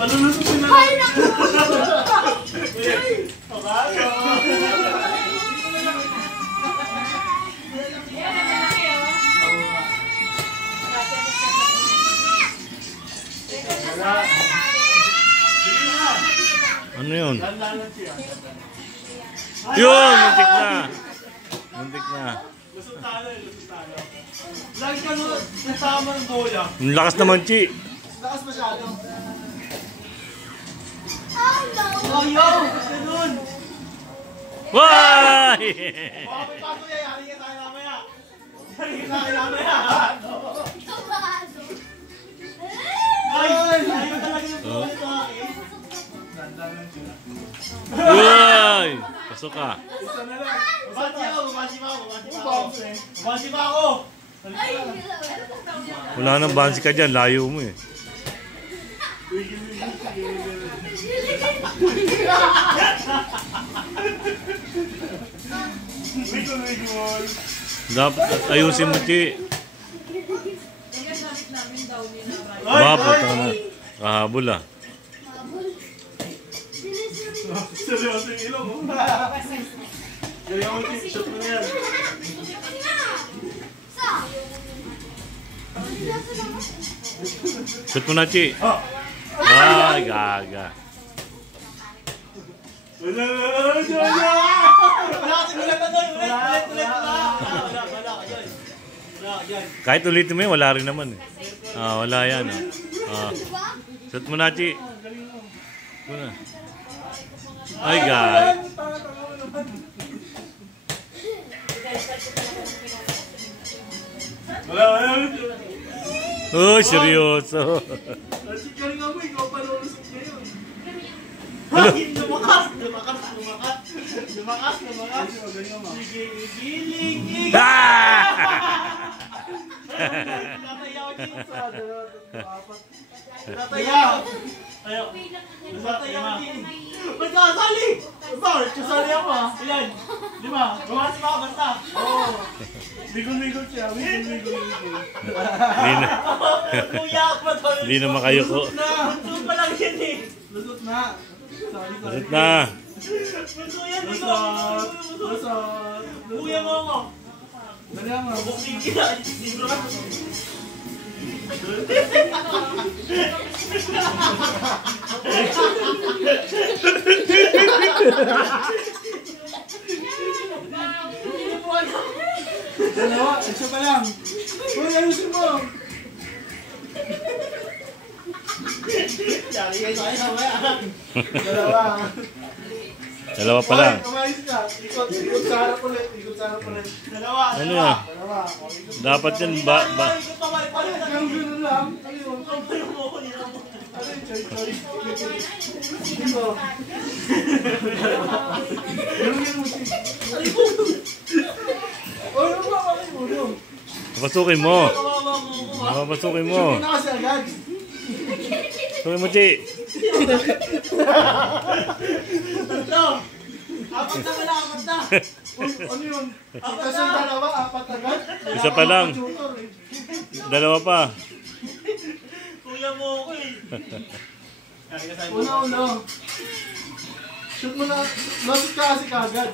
Malulususin na. Ay, naku! Ano yun? Yun! Muntik na! Muntik na. Lusot talo. Lagi ka nasama ng boya. Ang lakas naman, Chi. Lakas masyado. Oh, no! Oh, yo! Ganun! Why? Baka may paso yan. Yari ka tayo mamaya. Yari ka tayo mamaya. Kabado! Ay! Ayaw talaga yung buhay sa akin. Uy! Pasok ka. Isa na lang. Babasi pa ako. Ay, Wala nang bansi ka dyan. Layo mo eh. Dapat ayusin mo, Chi. Bakit na? Kahabol ah. Seryoso yung ilong mo. Seryoso yung shot mo na yan. Shoot mo na, Chi. Ay, gaga. Wala. Kahit ulitin mo yun, wala rin naman eh. Wala yan. Shoot mo na, Chi. Shoot mo na. Ay, gaga. Oh, seryoso. Galing nga mo, ikaw pa lulusot ngayon. Lumakas. Sige, giling. Natayaw niyo sa Natayaw. Natayaw niyo. Ba't ka kasali? Bakit? Kasali ako ah. Ilan? 5. Bumasi pa ako basta. Oo. Ligon-ligon siya. Ligon-ligon. Kuya ako ba tayo? Hindi na makayuko. Lusot pa lang yan eh. Lusot na. Lusot na. Lusot. Kuya mo ako. Dali ako. Buksin kita. Libro ka. Dalawa, isa pa lang. Uy, ayusin mo. Dalawa. Dalawa pa lang. Kumayos ka. Ikot sa harap ulit. Dalawa. Ano yan? Dapat yan ba? Yung gano'n lang. Ayun. Ano yung choy-choy? Ito. Ganun mo si... Oh, ano ba kayo mo? Papasukin mo. Papasukin mo. Shoot mo na kasi agad. Pasukin mo, Chi. Tatlo. Apat na wala, apat na. Uy, ano yun? Tapos yung dalawa, apat agad. Isa pa lang. Dalawa pa. Kuya mo ako eh. Una. Shoot mo na. Lasot ka kasi kagad.